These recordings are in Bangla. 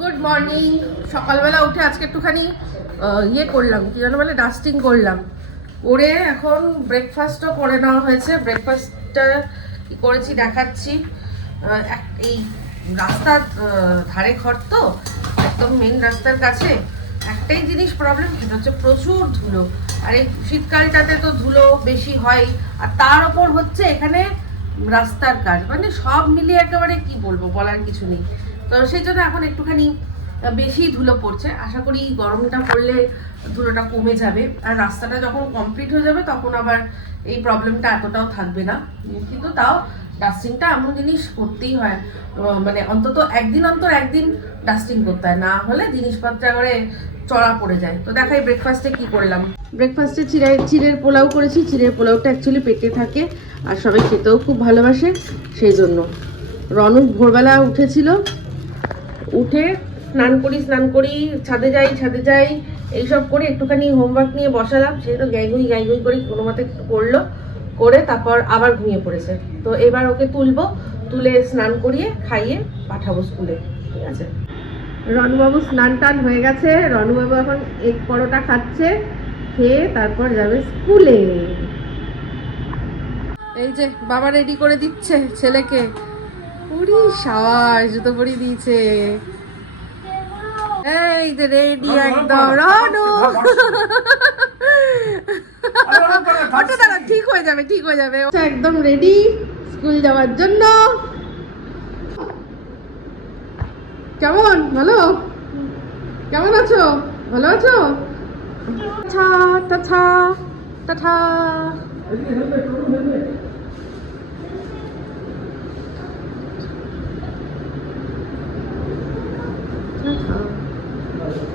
Good morning. সকালবেলা উঠে আজকে একটুখানি ইয়ে করলাম, কি যেন বলে ডাস্টিং করলাম। করে এখন ব্রেকফাস্টও করে নেওয়া হয়েছে। ব্রেকফাস্টটা কি করেছি দেখাচ্ছি। এই রাস্তার ধারে ঘর তো, একদম মেন রাস্তার কাছে। একটাই জিনিস প্রবলেম সেটা হচ্ছে প্রচুর ধুলো। আর এই শীতকালটাতে তো ধুলো বেশি হয়। আর তার ওপর হচ্ছে এখানে রাস্তার কাজ। মানে সব মিলিয়ে একেবারে কি বলব, বলার কিছু নেই। তো সেই জন্য এখন একটুখানি বেশি ধুলো পড়ছে। আশা করি গরমটা পড়লে ধুলোটা কমে যাবে। আর রাস্তাটা যখন কমপ্লিট হয়ে যাবে, তখন আবার এই প্রবলেমটা এতটাও থাকবে না। কিন্তু তাও ডাস্টিংটা এমন জিনিস করতেই হয়। মানে অন্তত একদিন অন্তর একদিন ডাস্টিং করতে হয়। না হলে জিনিসপত্র একেবারে চড়া পড়ে যায়। তো দেখাই ব্রেকফাস্টে কি করলাম? ব্রেকফাস্টে চিড়াই, চিড়ের পোলাও করেছি। চিড়ের পোলাওটা অ্যাকচুয়ালি পেটে থাকে আর সবাই খেতেও খুব ভালোবাসে। সেই জন্য। রনু ভোরবেলা উঠেছিল। উঠে স্নান করি স্নান করি, ছাদে যাই ছাদে যাই, এইসব করে একটুখানি হোমওয়ার্ক নিয়ে বসালাম। সে তো গাইগুই গাইগুই করে কোনো মতে একটু করল করে তারপর আবার ঘুমিয়ে পড়েছে। তো এবার ওকে তুলবো, তুলে স্নান করিয়ে খাইয়ে পাঠাবো স্কুলে, ঠিক আছে? রনুবাবু স্নান টান হয়ে গেছে। রনুবাবু এখন এক পরোটা খাচ্ছে, খেয়ে তারপর যাবে স্কুলে। এই যে বাবা রেডি করে দিচ্ছে ছেলেকে। উড়ি সাবাস জুতো পরিয়ে দিয়েছে। এই যে রেডি একদম। রনু। ওটা দাঁড়া ঠিক হয়ে যাবে ঠিক হয়ে যাবে। ও একদম রেডি স্কুল যাওয়ার জন্য। কেমন? ভালো? কেমন আছো? ভালো আছো? টা টা টা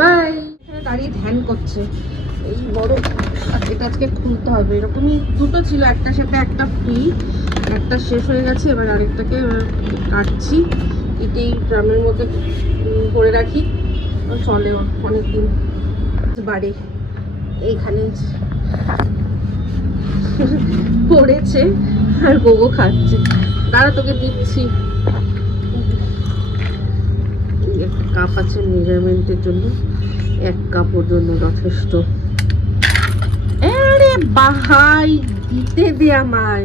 বাই। এখানে দাঁড়িয়ে ধ্যান করছে। এই বড় এটা আজকে খুলতে হবে। এরকমই দুটো ছিল একটার সাথে একটা ফ্রি একটা শেষ হয়ে গেছে। এবার আরেকটাকে কাটছি। এটাই ড্রামের মধ্যে ভরে রাখি। চলে অনেক দিন বাড়ে। এইখানে পড়েছে আর গোগো খাচ্ছে। দাঁড়া, তোকে দিচ্ছি। কাপ আছে মেজারমেন্টের জন্য। এক কাপের জন্য যথেষ্ট। আরে বাহাই, দিতে দে আমায়।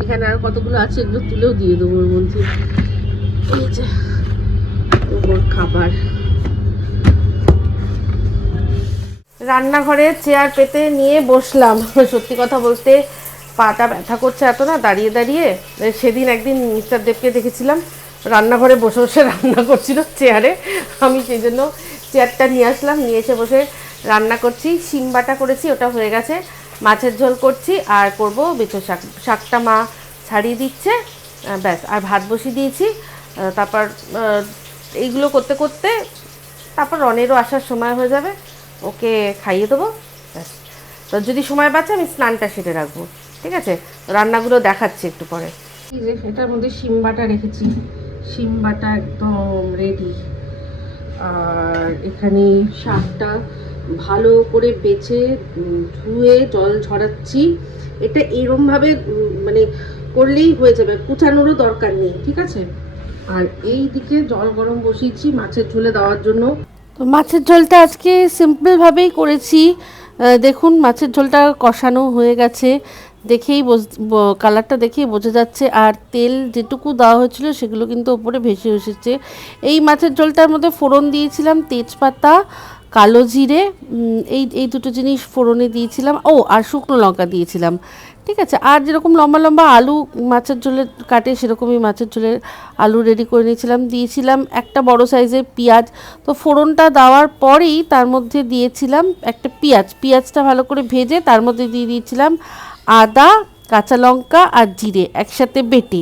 এখানে আর কতগুলো আছে এগুলো তুলেও দিয়ে দেবো ওর মধ্যে। খাবার। রান্নাঘরে চেয়ার পেতে নিয়ে বসলাম। সত্যি কথা বলতে পাটা ব্যথা করছে এত না, দাঁড়িয়ে দাঁড়িয়ে। সেদিন একদিন মিস্টার দেবকে দেখেছিলাম। রান্নাঘরে বসে বসে রান্না করছিল চেয়ারে। আমি সেই জন্য চেয়ারটা নিয়ে আসলাম, নিয়ে এসে বসে রান্না করছি। শিম বাটা করেছি, ওটা হয়ে গেছে। মাছের ঝোল করছি আর করব বেচো শাক। শাকটা মা ছাড়িয়ে দিচ্ছে ব্যাস। আর ভাত বসিয়ে দিয়েছি তারপর এইগুলো করতে করতে তারপর রনেরও আসার সময় হয়ে যাবে, ওকে খাইয়ে দেবো, ব্যাস। তো যদি সময় বাঁচে আমি স্নানটা সেরে রাখব, ঠিক আছে? রান্নাগুলো দেখাচ্ছি একটু পরে। এটার মধ্যে শিম বাটা রেখেছি। শিম বাটা একদম রেডি আর এখানে শাকটা ভালো করে বেছে ধুয়ে জল ঝরাচ্ছি। এটা এরমভাবে মানে করলেই হয়ে যাবে, কুচানোরও দরকার নেই, ঠিক আছে? আর এই দিকে জল গরম বসিয়েছি মাছের ঝোলে দেওয়ার জন্য। তো মাছের ঝোলটা আজকে সিম্পলভাবেই করেছি। দেখুন, মাছের ঝোলটা কষানো হয়ে গেছে। দেখেই কালারটা দেখেই বোঝা যাচ্ছে। আর তেল যেটুকু দেওয়া হয়েছিল সেগুলো কিন্তু ওপরে ভেসে এসেছে। এই মাছের ঝোলটার মধ্যে ফোড়ন দিয়েছিলাম, তেজপাতা, কালো জিরে এই এই দুটো জিনিস ফোড়নে দিয়েছিলাম। ও, আর শুকনো লঙ্কা দিয়েছিলাম। ঠিক আছে? আর যেরকম লম্বা লম্বা আলু মাছের ঝোলে কাটে, সেরকমই মাছের ঝোলের আলু রেডি করে নিয়েছিলাম। দিয়েছিলাম একটা বড় সাইজের পেঁয়াজ। তো ফোড়নটা দেওয়ার পরেই তার মধ্যে দিয়েছিলাম একটা পেঁয়াজ। পেঁয়াজটা ভালো করে ভেজে তার মধ্যে দিয়ে দিয়েছিলাম আদা, কাঁচা লঙ্কা আর জিরে একসাথে বেটে।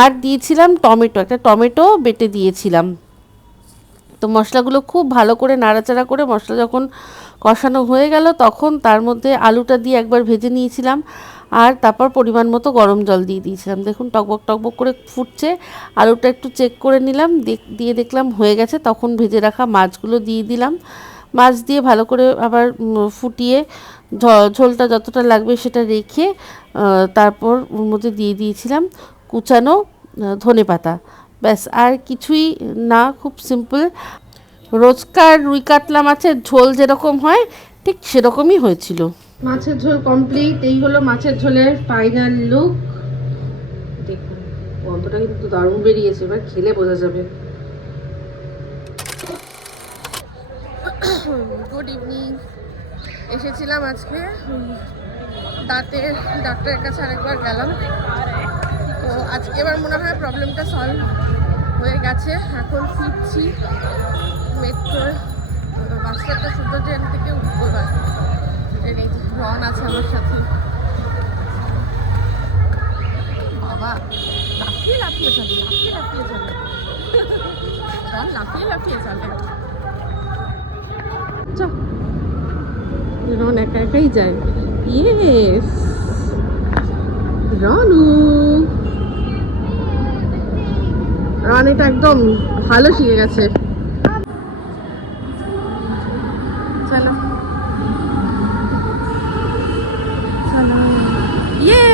আর দিয়েছিলাম টমেটো, একটা টমেটো বেটে দিয়েছিলাম। তো মশলাগুলো খুব ভালো করে নাড়াচাড়া করে মশলা যখন কষানো হয়ে গেল, তখন তার মধ্যে আলুটা দিয়ে একবার ভেজে নিয়েছিলাম। আর তারপর পরিমাণ মতো গরম জল দিয়ে দিয়েছিলাম। দেখুন, টকবক টকবক করে ফুটছে। আলুটা একটু চেক করে নিলাম। দিয়ে দেখলাম হয়ে গেছে। তখন ভেজে রাখা মাছগুলো দিয়ে দিলাম। মাছ দিয়ে ভালো করে আবার ফুটিয়ে ঝোলটা যতটা লাগবে সেটা রেখে তারপর ওর মধ্যে দিয়ে দিয়েছিলাম কুচানো ধনে পাতা। ব্যাস আর কিছুই না খুব সিম্পল রোজকার রুই কাতলা মাছের ঝোল যেরকম হয় ঠিক সেরকমই হয়েছিল। মাছের ঝোল কমপ্লিট এই হলো মাছের ঝোলের ফাইনাল লুক দেখুন গন্ধটা কিন্তু দারুণ বেরিয়েছে এবার খেলে বোঝা যাবে। গুড ইভিনিং এসেছিলাম আজকে। দাঁতের ডাক্তারের কাছে আরেকবার গেলাম। তো আজকে এবার মনে হয় প্রবলেমটা সলভ হয়ে গেছে। এখন ফিরছি মেট্রোর বাসটা শুদ্ধ ট্রেন থেকে উঠবো এবার। এই রন আছে আমার সাথে। বাবা, লাফিয়ে লাফিয়ে চলে, লাফিয়ে লাফিয়ে চলে। রন, লাফিয়ে লাফিয়ে চলে। চল। রন একা একাই যায়। ইয়েস রনু। রন এটা একদম ভালো শিখে গেছে। চলো ইয়ে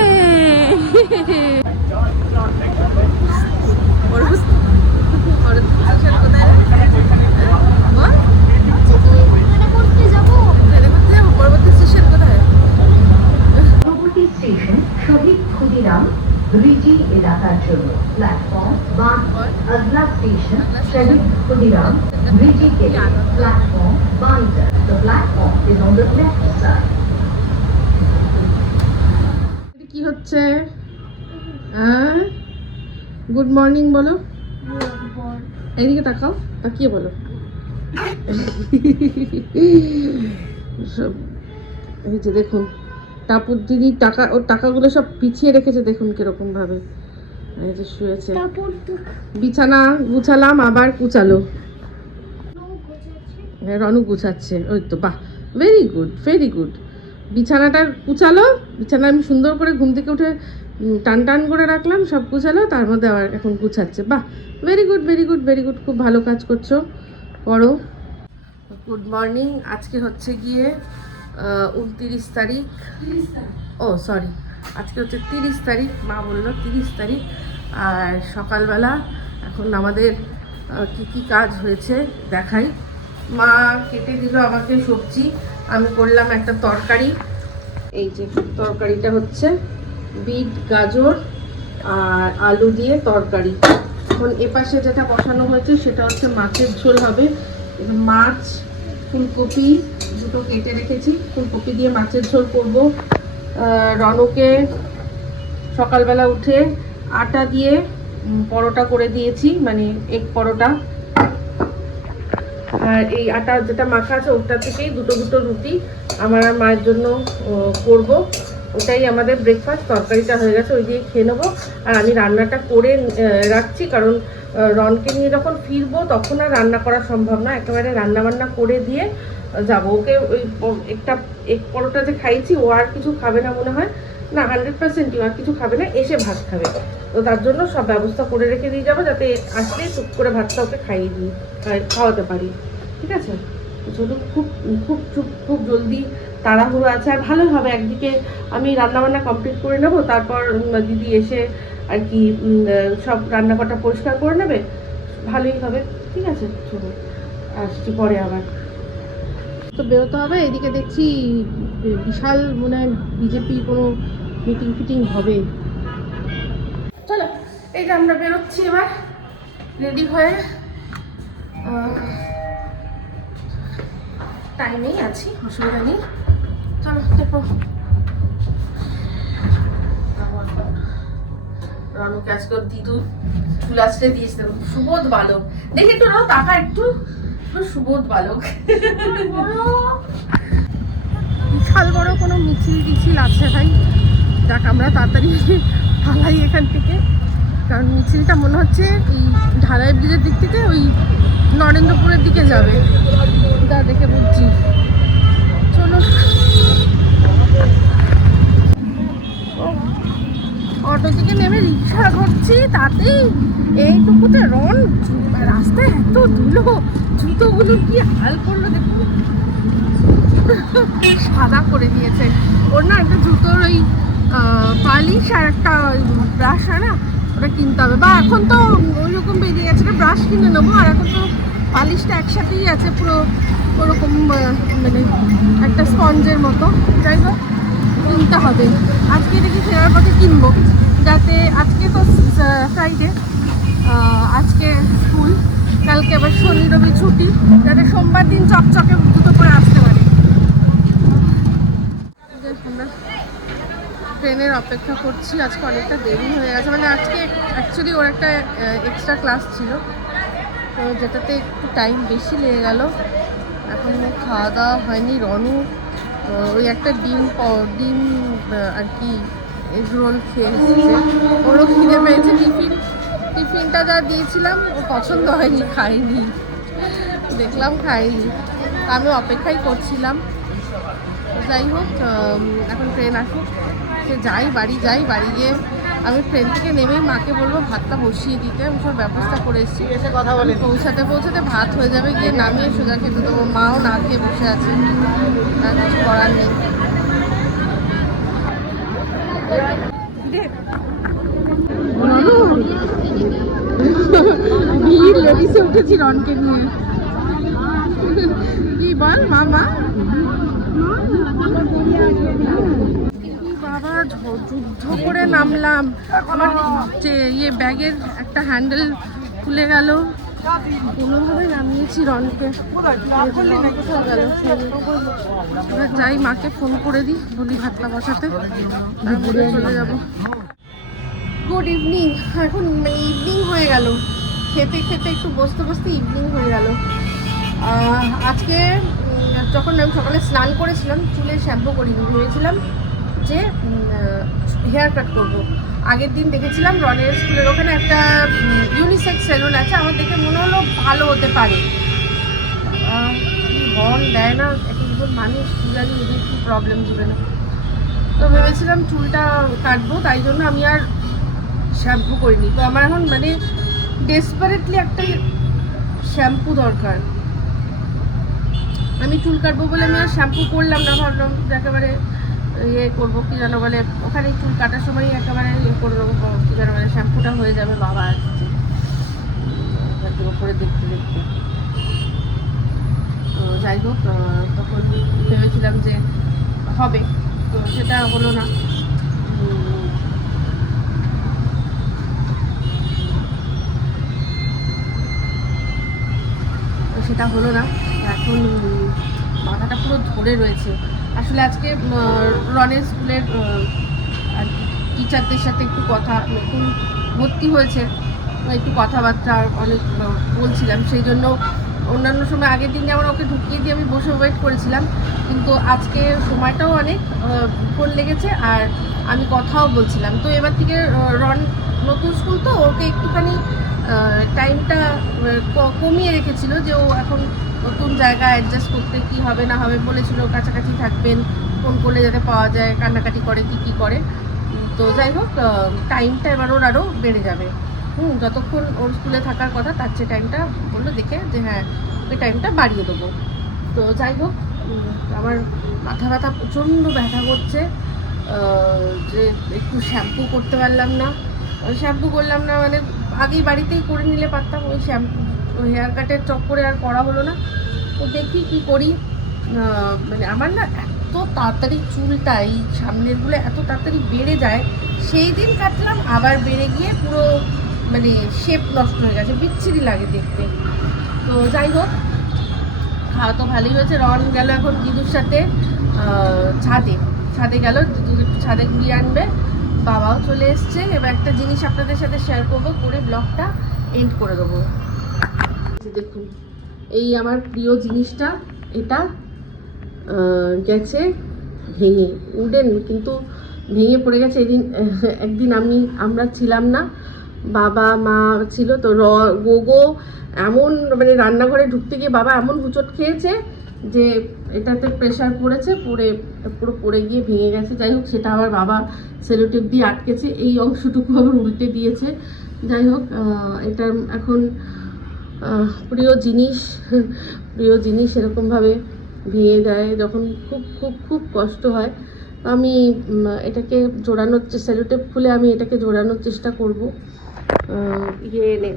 ওর ওর স্টেশন কোথায় বল করতে যাব ট্রেনে করতে যাব পরবর্তী স্টেশন কোথায় পরবর্তী স্টেশন শহীদ ব্রিজি এলাকার জন্য প্ল্যাটফর্ম বা আগলা স্টেশন শহীদ ক্ষুদিরাম ব্রিজি কে প্ল্যাটফর্ম বা ইটার the platform is on the left side কি হচ্ছে? গুড মর্নিং বলো। এইদিকে তাকাও, তাকিয়ে বলো। এই যে দেখুন টাপুর দিদি টাকা ওর টাকাগুলো সব পিছিয়ে রেখেছে দেখুন কীরকম ভাবে। এই যে শুয়েছে। বিছানা গুছালাম আবার কুচালো। রনু গুছাচ্ছে ওই তো বাহ ভেরি গুড ভেরি গুড বিছানাটা কুচালো বিছানা আমি সুন্দর করে ঘুম থেকে উঠে টান টান করে রাখলাম সব কুচালো তার মধ্যে আবার এখন গুছাচ্ছে। বাহ very good very good very good খুব ভালো কাজ করছ। করো। গুড মর্নিং আজকে হচ্ছে গিয়ে উনতিরিশ তারিখ। ও সরি আজকে হচ্ছে তিরিশ তারিখ, মা বলল তিরিশ তারিখ। আর সকালবেলা এখন আমাদের কি কি কাজ হয়েছে দেখাই। মা কেটে দিল আমাকে সবজি, আমি করলাম একটা তরকারি। এই যে তরকারিটা হচ্ছে বিট, গাজর আর আলু দিয়ে তরকারি। এখন এপাশে যেটা বসানো হয়েছে সেটা হচ্ছে মাছের ঝোল হবে। মাছ, ফুলকপি দুটো কেটে রেখেছি। ফুলকপি দিয়ে মাছের ঝোল করব। রনকে সকালবেলা উঠে আটা দিয়ে পরোটা করে দিয়েছি মানে এগ পরোটা। আর এই আটা যেটা মাখা আছে, ওটা থেকেই দুটো দুটো রুটি আমার আর মায়ের জন্য করব। ওটাই আমাদের ব্রেকফাস্ট তরকারিটা হয়ে গেছে, ওই দিয়ে খেয়ে নেব। আর আমি রান্নাটা করে রাখছি, কারণ রনকে নিয়ে যখন ফিরবো, তখন আর রান্না করা সম্ভব না। একেবারে রান্না বান্না করে দিয়ে যাব। ওকে ওই একটা এক পরোটা যে খাইছি, ও আর কিছু খাবে না মনে হয়। না হান্ড্রেড পার্সেন্টই আর কিছু খাবে না, এসে ভাত খাবে। তো তার জন্য সব ব্যবস্থা করে রেখে দিয়ে যাব, যাতে আসলে চুপ করে ভাতটা ওকে খাইয়ে দিই খাওয়াতে পারি। ঠিক আছে? চলুন খুব খুব খুব খুব জলদি তাড়াহুড়ো আছে। আর ভালোই হবে, একদিকে আমি রান্নাবান্না কমপ্লিট করে নেব, তারপর দিদি এসে আর কি সব রান্নাঘরটা পরিষ্কার করে নেবে। ভালোই হবে। ঠিক আছে? চলুন আসছি পরে আবার। তো বেরোতে হবে, এদিকে দেখছি বিশাল মনে হয় বিজেপি কোনো মিটিং ফিটিং হবে। চলো, এই যে আমরা বেরোচ্ছি এবার রেডি হয়ে টাইমেই আছি, অসুবিধা নেই। চলো, দেখো। রনুকে আজকে দিদু চুল আসতে দিয়েছে সুবোধ বালক। দেখি একটু রো টাকা একটু একটু। সুবোধ বালক। বিশাল বড় কোনো মিছিল টিছিল আছে ভাই। যাক, আমরা তাড়াতাড়ি পালাই এখান থেকে। কারণ মিছিলটা মনে হচ্ছে এই ঢালাই ব্রিজের দিক থেকে ওই নরেন্দ্রপুরের দিকে যাবে। যা দেখে বুঝছি। চলো। অটো থেকে নেমে রিক্সা ধরছি, তাতেই এইটুকুতে রন রাস্তায় এত ধুলো, জুতোগুলো কি হাল করল দেখুন। সাদা করে দিয়েছে। ওর না একটা জুতোর ওই পালিশ আর একটা ওই ব্রাশ হয় না, ওটা কিনতে হবে। বা এখন তো ওই রকম বেরিয়ে গেছে না ব্রাশ কিনে নেব, আর এখন তো পালিশটা একসাথেই আছে পুরো ওরকম মানে একটা স্পঞ্জের মতো। যাই হোক, কিনতে হবে। আজকে দেখি ফেরার পথে কিনবো। যাতে আজকে তো ফ্রাইডে আজকে স্কুল কালকে আবার শনি, রবি ছুটি, যাতে সোমবার দিন চকচকে দুটো করে আসতে পারে। ট্রেনের অপেক্ষা করছি, আজকে অনেকটা দেরি হয়ে গেছে। মানে আজকে অ্যাকচুয়ালি ওর একটা এক্সট্রা ক্লাস ছিল। তো যেটাতে একটু টাইম বেশি লেগে গেল। এখন খাওয়া দাওয়া হয়নি, রনু ওই একটা ডিম ডিম আর কি এগরোল খেয়ে এসেছে। ওরও খিদে পেয়েছে। টিফিন, টিফিনটা যা দিয়েছিলাম, ও পছন্দ হয়নি খাইনি দেখলাম খাইনি আমি অপেক্ষাই করছিলাম। যাই হোক এখন ট্রেন আসুক। সে যাই, বাড়ি যাই, বাড়ি গিয়ে আমি ট্রেন থেকে নেমেই মাকে বলব ভাতটা বসিয়ে দিতে। আমি সব ব্যবস্থা করে এসেছি। পৌঁছাতে পৌঁছাতে ভাত হয়ে যাবে গিয়ে নামিয়ে সোজা খেতে দেবো মাও না খেয়ে বসে আছে। আর কিছু করার নেই। ভিড় লেডিসে উঠেছি রনকে নিয়ে। কি বল মামা? বাবা যুদ্ধ করে নামলাম। আমার যে ইয়ে ব্যাগের একটা হ্যান্ডেল খুলে গেল। কোনোভাবে নামিয়েছি রনকে। এবার যাই, মাকে ফোন করে দিই, বলি ভাতটা বসাতে। তারপরে চলে যাব। গুড ইভিনিং এখন ইভিনিং হয়ে গেল। খেতে খেতে একটু বসতে বসতে ইভিনিং হয়ে গেল। আজকে যখন আমি সকালে স্নান করেছিলাম, চুলে শ্যাম্পু করিনি, ভেবেছিলাম যে হেয়ার কাট করব। আগের দিন দেখেছিলাম রনের স্কুলের ওখানে একটা ইউনিসেক্স সেলুন আছে, আমার দেখে মনে হলো ভালো হতে পারে। হর্ন দেয় না একজন মানুষ জানি এদের কি প্রবলেম জীবনে তো ভেবেছিলাম চুলটা কাটবো, তাই জন্য আমি আর শ্যাম্পু করিনি। তো আমার এখন মানে ডেসপারেটলি একটা শ্যাম্পু দরকার। আমি চুল কাটবো বলে আমি আর শ্যাম্পু করলাম না, ভাবলাম একেবারে ইয়ে করব, কি যেন বলে ওখানে চুল কাটার সময় একেবারে ইয়ে করে দেবো কি যেন বলে, শ্যাম্পুটা হয়ে যাবে, বাবা আসছে। ওপরে দেখতে দেখতে। তো যাই হোক তখন ভেবেছিলাম যে হবে, তো সেটা হলো না। সেটা হলো না। এখন মাথাটা পুরো ধরে রয়েছে। আসলে আজকে রনের স্কুলের আর টিচারদের সাথে একটু কথা, নতুন ভর্তি হয়েছে, একটু কথাবার্তা অনেক বলছিলাম। সেই জন্য অন্যান্য সময় আগের দিন যেমন ওকে ঢুকিয়ে দিয়ে আমি বসে ওয়েট করেছিলাম, কিন্তু আজকে সময়টাও অনেক ফোন লেগেছে আর আমি কথাও বলছিলাম। তো এবার থেকে রন নতুন স্কুল তো, ওকে একটুখানি টাইমটা কমিয়ে রেখেছিল যে ও এখন নতুন জায়গা অ্যাডজাস্ট করতে কি হবে না হবে বলেছিল, কাছাকাছি থাকবেন ফোন করলে যাতে পাওয়া যায়, কান্নাকাটি করে, কি কি করে। তো যাই হোক টাইমটা এবার ওর আরও বেড়ে যাবে। হুম, যতক্ষণ ওর স্কুলে থাকার কথা, তার চেয়ে টাইমটা বলল দেখে যে হ্যাঁ ওই টাইমটা বাড়িয়ে দেবো। তো যাই হোক আমার মাথা ব্যথা প্রচণ্ড ব্যথা করছে। যে একটু শ্যাম্পু করতে পারলাম না। শ্যাম্পু করলাম না মানে আগেই বাড়িতেই করে নিলে পারতাম, ওই শ্যাম্পু ওই হেয়ার কাটের চক্করে আর করা হলো না। তো দেখি কি করি। মানে আমার না এত তাড়াতাড়ি চুলটা এই সামনেরগুলো এত তাড়াতাড়ি বেড়ে যায়, সেই দিন কাটলাম, আবার বেড়ে গিয়ে পুরো মানে শেপ নষ্ট হয়ে গেছে, বিচ্ছিরি লাগে দেখতে। তো যাই হোক, খাওয়া তো ভালোই হয়েছে। রন গেল এখন দিদুর সাথে ছাদে। ছাদে গেল ছাদে ঘুরিয়ে আনবে। বাবাও চলে এসছে। এবার একটা জিনিস আপনাদের সাথে শেয়ার করব, করে ব্লগটা এন্ড করে দেবো। দেখুন, এই আমার প্রিয় জিনিসটা, এটা গেছে ভেঙে, উডেন, কিন্তু ভেঙে পড়ে গেছে এদিন, একদিন আমি, আমরা ছিলাম না, বাবা, মা ছিল, তো র গোগো এমন মানে রান্নাঘরে ঢুকতে গিয়ে বাবা এমন হুচট খেয়েছে যে এটাতে প্রেশার পড়েছে, পড়ে, পুরো পড়ে গিয়ে ভেঙে গেছে। যাই হোক, সেটা আবার বাবা সেলোটেপ দিয়ে আটকেছে, এই অংশটুকু আবার উল্টে দিয়েছে। যাই হোক এটা এখন প্রিয় জিনিস প্রিয় জিনিস এরকমভাবে ভেঙে যায় যখন খুব খুব খুব কষ্ট হয়। আমি এটাকে জোড়ানোর সেলোটেপ খুলে আমি এটাকে জোড়ানোর চেষ্টা করব। ইয়ে এনে,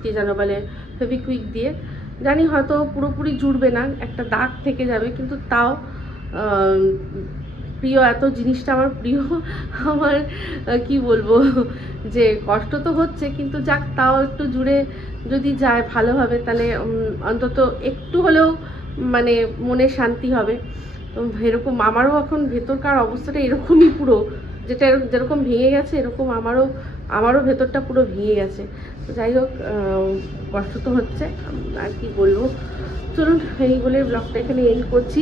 কী যেন বলে, ফেভিকুইক দিয়ে। জানি হয়তো পুরোপুরি জুড়বে না, একটা দাগ থেকে যাবে, কিন্তু তাও প্রিয়, এত জিনিসটা আমার প্রিয়। আমার কি বলব, যে কষ্ট তো হচ্ছে, কিন্তু যাক, তাও একটু জুড়ে যদি যায় ভালোভাবে, তাহলে অন্তত একটু হলেও মানে মনে শান্তি হবে। এরকম আমারও এখন ভেতরকার অবস্থাটা এরকমই পুরো। যেটা যেরকম ভেঙে গেছে, এরকম আমারও আমারও ভেতরটা পুরো ভেঙে গেছে। যাই হোক কষ্ট তো হচ্ছে আর কি বলব। চলুন, এই বলে ব্লগটা এখানে এন্ড করছি।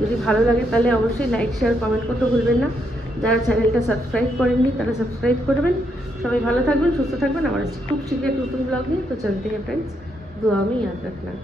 যদি ভালো লাগে তাহলে অবশ্যই লাইক শেয়ার কমেন্ট করতে ভুলবেন না। যারা চ্যানেলটা সাবস্ক্রাইব করেননি, তারা সাবস্ক্রাইব করবেন সবাই ভালো থাকবেন, সুস্থ থাকবেন। আবার খুব শীঘ্রই নতুন ব্লগ নিয়ে। তো চলতে ফ্রেন্ডস দোয়া আমি ইয়াদ রাখলাম।